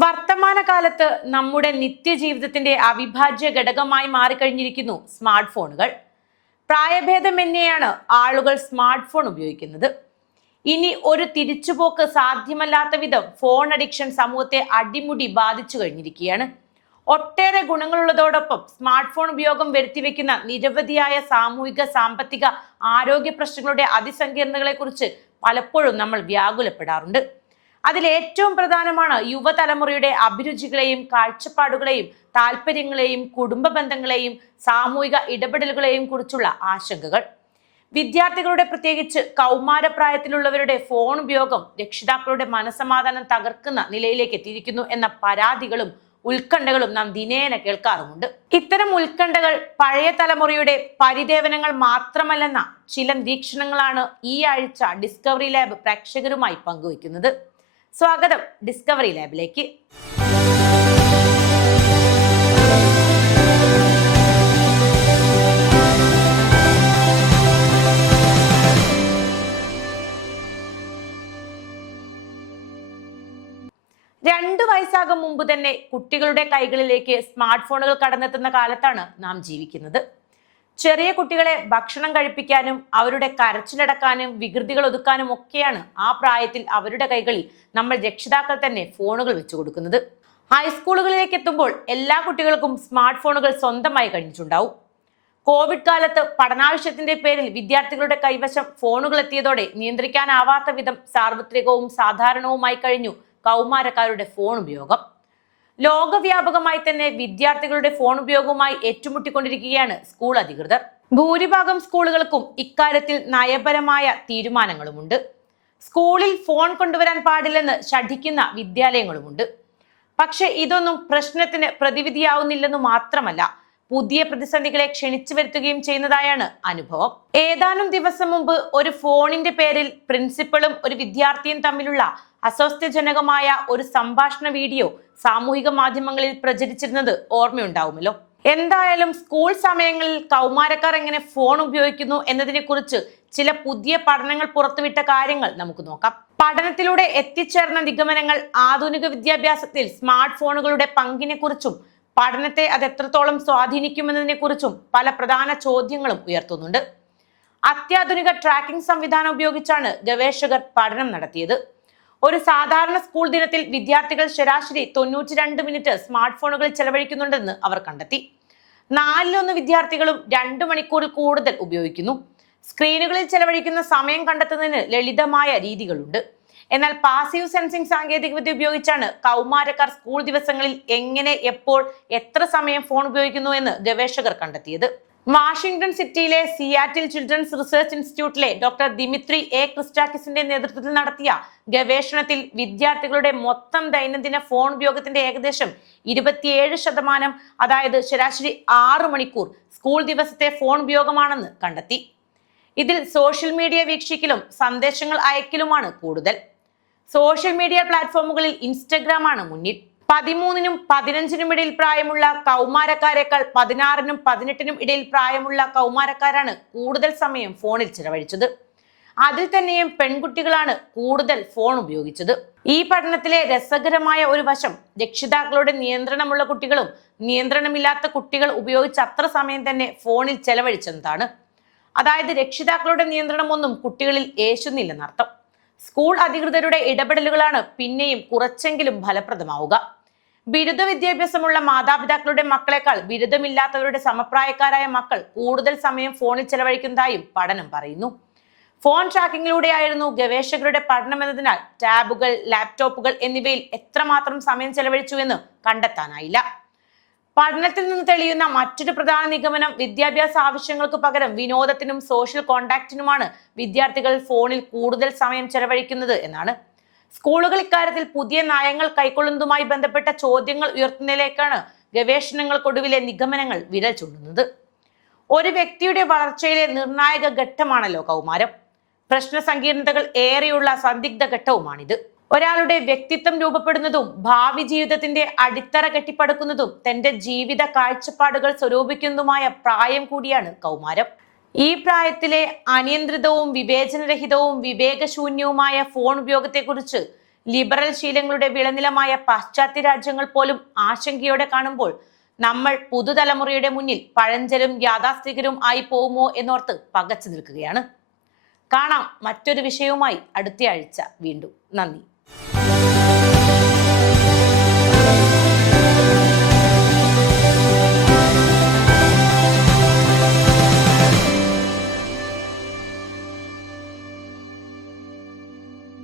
വർത്തമാനകാലത്ത് നമ്മുടെ നിത്യജീവിതത്തിന്റെ അവിഭാജ്യ ഘടകമായി മാറിക്കഴിഞ്ഞിരിക്കുന്നു സ്മാർട്ട് ഫോണുകൾ പ്രായഭേദമന്യെയാണ് ആളുകൾ സ്മാർട്ട് ഫോൺ ഉപയോഗിക്കുന്നത്. ഇനി ഒരു തിരിച്ചുപോക്ക് സാധ്യമല്ലാത്ത വിധം ഫോൺ അഡിക്ഷൻ സമൂഹത്തെ അടിമുടി ബാധിച്ചു കഴിഞ്ഞിരിക്കുകയാണ്. ഒട്ടേറെ ഗുണങ്ങളുള്ളതോടൊപ്പം സ്മാർട്ട് ഫോൺ ഉപയോഗം വരുത്തിവെക്കുന്ന നിരവധിയായ സാമൂഹിക സാമ്പത്തിക ആരോഗ്യ പ്രശ്നങ്ങളുടെ അതിസങ്കീർണതകളെ കുറിച്ച് പലപ്പോഴും നമ്മൾ വ്യാകുലപ്പെടാറുണ്ട്. അതിൽ ഏറ്റവും പ്രധാനമാണ് യുവതലമുറയുടെ അഭിരുചികളെയും കാഴ്ചപ്പാടുകളെയും താല്പര്യങ്ങളെയും കുടുംബ ബന്ധങ്ങളെയും സാമൂഹിക ഇടപെടലുകളെയും കുറിച്ചുള്ള ആശങ്കകൾ. വിദ്യാർത്ഥികളുടെ പ്രത്യേകിച്ച് കൗമാരപ്രായത്തിലുള്ളവരുടെ ഫോൺ ഉപയോഗം രക്ഷിതാക്കളുടെ മനസമാധാനം തകർക്കുന്ന നിലയിലേക്ക് എത്തിയിരിക്കുന്നു എന്ന പരാതികളും ഉത്കണ്ഠകളും നാം ദിനേന കേൾക്കാറുമുണ്ട്. ഇത്തരം ഉത്കണ്ഠകൾ പഴയ തലമുറയുടെ പരിദേവനങ്ങൾ മാത്രമല്ലെന്ന ചില നിരീക്ഷണങ്ങളാണ് ഈ ആഴ്ച ഡിസ്കവറി ലാബ് പ്രേക്ഷകരുമായി പങ്കുവയ്ക്കുന്നത്. സ്വാഗതം ഡിസ്കവറി ലാബിലേക്ക് രണ്ടു വയസ്സാകും മുമ്പ് തന്നെ കുട്ടികളുടെ കൈകളിലേക്ക് സ്മാർട്ട് ഫോണുകൾ കടന്നെത്തുന്ന കാലത്താണ് നാം ജീവിക്കുന്നത്. ചെറിയ കുട്ടികളെ ഭക്ഷണം കഴിപ്പിക്കാനും അവരുടെ കരച്ചിലടക്കാനും വികൃതികൾ ഒതുക്കാനും ഒക്കെയാണ് ആ പ്രായത്തിൽ അവരുടെ കൈകളിൽ നമ്മൾ രക്ഷിതാക്കൾ തന്നെ ഫോണുകൾ വെച്ചു കൊടുക്കുന്നത്. ഹൈസ്കൂളുകളിലേക്ക് എത്തുമ്പോൾ എല്ലാ കുട്ടികൾക്കും സ്മാർട്ട് ഫോണുകൾ സ്വന്തമായി കഴിഞ്ഞിട്ടുണ്ടാവും. കോവിഡ് കാലത്ത് പഠനാവശ്യത്തിന്റെ പേരിൽ വിദ്യാർത്ഥികളുടെ കൈവശം ഫോണുകൾ എത്തിയതോടെ നിയന്ത്രിക്കാനാവാത്ത വിധം സാർവത്രികവും സാധാരണവുമായി കഴിഞ്ഞു കൗമാരക്കാരുടെ ഫോൺ ഉപയോഗം. ലോകവ്യാപകമായി തന്നെ വിദ്യാർത്ഥികളുടെ ഫോൺ ഉപയോഗവുമായി ഏറ്റുമുട്ടിക്കൊണ്ടിരിക്കുകയാണ് സ്കൂൾ അധികൃതർ. ഭൂരിഭാഗം സ്കൂളുകൾക്കും ഇക്കാര്യത്തിൽ നയപരമായ തീരുമാനങ്ങളുമുണ്ട്. സ്കൂളിൽ ഫോൺ കൊണ്ടുവരാൻ പാടില്ലെന്ന് ശഠിക്കുന്ന വിദ്യാലയങ്ങളുമുണ്ട്. പക്ഷെ ഇതൊന്നും പ്രശ്നത്തിന് പ്രതിവിധിയാവുന്നില്ലെന്ന് മാത്രമല്ല പുതിയ പ്രതിസന്ധികളെ ക്ഷണിച്ചു വരുത്തുകയും ചെയ്യുന്നതായാണ് അനുഭവം. ഏതാനും ദിവസം മുമ്പ് ഒരു ഫോണിന്റെ പേരിൽ പ്രിൻസിപ്പളും ഒരു വിദ്യാർത്ഥിയും തമ്മിലുള്ള അസ്വസ്ഥജനകമായ ഒരു സംഭാഷണ വീഡിയോ സാമൂഹിക മാധ്യമങ്ങളിൽ പ്രചരിച്ചിരുന്നത് ഓർമ്മയുണ്ടാവുമല്ലോ. എന്തായാലും സ്കൂൾ സമയങ്ങളിൽ കൗമാരക്കാർ എങ്ങനെ ഫോൺ ഉപയോഗിക്കുന്നു എന്നതിനെ കുറിച്ച് ചില പുതിയ പഠനങ്ങൾ പുറത്തുവിട്ട കാര്യങ്ങൾ നമുക്ക് നോക്കാം. പഠനത്തിലൂടെ എത്തിച്ചേർന്ന നിഗമനങ്ങൾ ആധുനിക വിദ്യാഭ്യാസത്തിൽ സ്മാർട്ട് ഫോണുകളുടെ പങ്കിനെ കുറിച്ചും പഠനത്തെ അത് എത്രത്തോളം സ്വാധീനിക്കുമെന്നതിനെ കുറിച്ചും പല പ്രധാന ചോദ്യങ്ങളും ഉയർത്തുന്നുണ്ട്. അത്യാധുനിക ട്രാക്കിംഗ് സംവിധാനം ഉപയോഗിച്ചാണ് ഗവേഷകർ പഠനം നടത്തിയത്. ഒരു സാധാരണ സ്കൂൾ ദിനത്തിൽ വിദ്യാർത്ഥികൾ ശരാശരി തൊണ്ണൂറ്റി രണ്ട് മിനിറ്റ് സ്മാർട്ട് ഫോണുകൾ ചെലവഴിക്കുന്നുണ്ടെന്ന് അവർ കണ്ടെത്തി. നാലിലൊന്ന് വിദ്യാർത്ഥികളും രണ്ട് മണിക്കൂറിൽ കൂടുതൽ ഉപയോഗിക്കുന്നു. സ്ക്രീനുകളിൽ ചെലവഴിക്കുന്ന സമയം കണ്ടെത്തുന്നതിന് ലളിതമായ രീതികളുണ്ട്. എന്നാൽ പാസീവ് സെൻസിംഗ് സാങ്കേതികവിദ്യ ഉപയോഗിച്ചാണ് കൗമാരക്കാർ സ്കൂൾ ദിവസങ്ങളിൽ എങ്ങനെ എപ്പോൾ എത്ര സമയം ഫോൺ ഉപയോഗിക്കുന്നു എന്ന് ഗവേഷകർ കണ്ടെത്തിയത്. വാഷിംഗ്ടൺ സിറ്റിയിലെ സിയാറ്റിൽ ചിൽഡ്രൻസ് റിസർച്ച് ഇൻസ്റ്റിറ്റ്യൂട്ടിലെ ഡോക്ടർ ദിമിത്രി എ. ക്രിസ്റ്റാക്കിസിന്റെ നേതൃത്വത്തിൽ നടത്തിയ ഗവേഷണത്തിൽ വിദ്യാർത്ഥികളുടെ മൊത്തം ദൈനംദിന ഫോൺ ഉപയോഗത്തിന്റെ ഏകദേശം ഇരുപത്തിയേഴ് ശതമാനം അതായത് ശരാശരി ആറ് മണിക്കൂർ സ്കൂൾ ദിവസത്തെ ഫോൺ ഉപയോഗമാണെന്ന് കണ്ടെത്തി. ഇതിൽ സോഷ്യൽ മീഡിയ വീക്ഷിക്കലും സന്ദേശങ്ങൾ അയക്കലുമാണ് കൂടുതൽ. സോഷ്യൽ മീഡിയ പ്ലാറ്റ്ഫോമുകളിൽ ഇൻസ്റ്റഗ്രാം ആണ് മുന്നിൽ. പതിമൂന്നിനും പതിനഞ്ചിനും ഇടയിൽ പ്രായമുള്ള കൗമാരക്കാരെക്കാൾ പതിനാറിനും പതിനെട്ടിനും ഇടയിൽ പ്രായമുള്ള കൗമാരക്കാരാണ് കൂടുതൽ സമയം ഫോണിൽ ചിലവഴിച്ചത്. അതിൽ തന്നെയും പെൺകുട്ടികളാണ് കൂടുതൽ ഫോൺ ഉപയോഗിച്ചത്. ഈ പഠനത്തിലെ രസകരമായ ഒരു വശം രക്ഷിതാക്കളുടെ നിയന്ത്രണമുള്ള കുട്ടികളും നിയന്ത്രണമില്ലാത്ത കുട്ടികൾ ഉപയോഗിച്ച അത്ര സമയം തന്നെ ഫോണിൽ ചെലവഴിച്ചെന്നതാണ്. അതായത് രക്ഷിതാക്കളുടെ നിയന്ത്രണമൊന്നും കുട്ടികളിൽ ഏശുന്നില്ലെന്നർത്ഥം. സ്കൂൾ അധികൃതരുടെ ഇടപെടലുകളാണ് പിന്നെയും കുറച്ചെങ്കിലും ഫലപ്രദമാവുക. ബിരുദ വിദ്യാഭ്യാസമുള്ള മാതാപിതാക്കളുടെ മക്കളെക്കാൾ ബിരുദമില്ലാത്തവരുടെ സമപ്രായക്കാരായ മക്കൾ കൂടുതൽ സമയം ഫോണിൽ ചെലവഴിക്കുന്നതായും പഠനം പറയുന്നു. ഫോൺ ട്രാക്കിങ്ങിലൂടെയായിരുന്നു ഗവേഷകരുടെ പഠനം എന്നതിനാൽ ടാബുകൾ ലാപ്ടോപ്പുകൾ എന്നിവയിൽ എത്രമാത്രം സമയം ചെലവഴിച്ചു എന്ന് കണ്ടെത്താനായില്ല. പഠനത്തിൽ നിന്ന് തെളിയുന്ന മറ്റൊരു പ്രധാന നിഗമനം വിദ്യാഭ്യാസ ആവശ്യങ്ങൾക്ക് പകരം വിനോദത്തിനും സോഷ്യൽ കോണ്ടാക്റ്റിനുമാണ് വിദ്യാർത്ഥികൾ ഫോണിൽ കൂടുതൽ സമയം ചെലവഴിക്കുന്നത് എന്നാണ്. സ്കൂളുകൾ ഇക്കാര്യത്തിൽ പുതിയ നയങ്ങൾ കൈക്കൊള്ളുന്നതുമായി ബന്ധപ്പെട്ട ചോദ്യങ്ങൾ ഉയർത്തുന്നതിലേക്കാണ് ഗവേഷണങ്ങൾക്കൊടുവിലെ നിഗമനങ്ങൾ വിരൽ ചൂണ്ടുന്നത്. ഒരു വ്യക്തിയുടെ വളർച്ചയിലെ നിർണായക ഘട്ടമാണല്ലോ കൗമാരം. പ്രശ്ന സങ്കീർണതകൾ ഏറെയുള്ള സന്ദിഗ്ധ ഘട്ടവുമാണിത്. ഒരാളുടെ വ്യക്തിത്വം രൂപപ്പെടുന്നതും ഭാവി ജീവിതത്തിന്റെ അടിത്തറ കെട്ടിപ്പടുക്കുന്നതും തന്റെ ജീവിത കാഴ്ചപ്പാടുകൾ സ്വരൂപിക്കുന്നതുമായ പ്രായം കൂടിയാണ് കൗമാരം. ഈ പ്രായത്തിലെ അനിയന്ത്രിതവും വിവേചനരഹിതവും വിവേകശൂന്യവുമായ ഫോൺ ഉപയോഗത്തെക്കുറിച്ച് ലിബറൽ ശീലങ്ങളുടെ വിളനിലമായ പാശ്ചാത്യ രാജ്യങ്ങൾ പോലും ആശങ്കയോടെ കാണുമ്പോൾ നമ്മൾ പുതുതലമുറയുടെ മുന്നിൽ പഴഞ്ചലും യാഥാസ്ഥികരും ആയി പോകുമോ എന്നോർത്ത് പകച്ചു നിൽക്കുകയാണ്. കാണാം മറ്റൊരു വിഷയവുമായി അടുത്തയാഴ്ച വീണ്ടും. നന്ദി.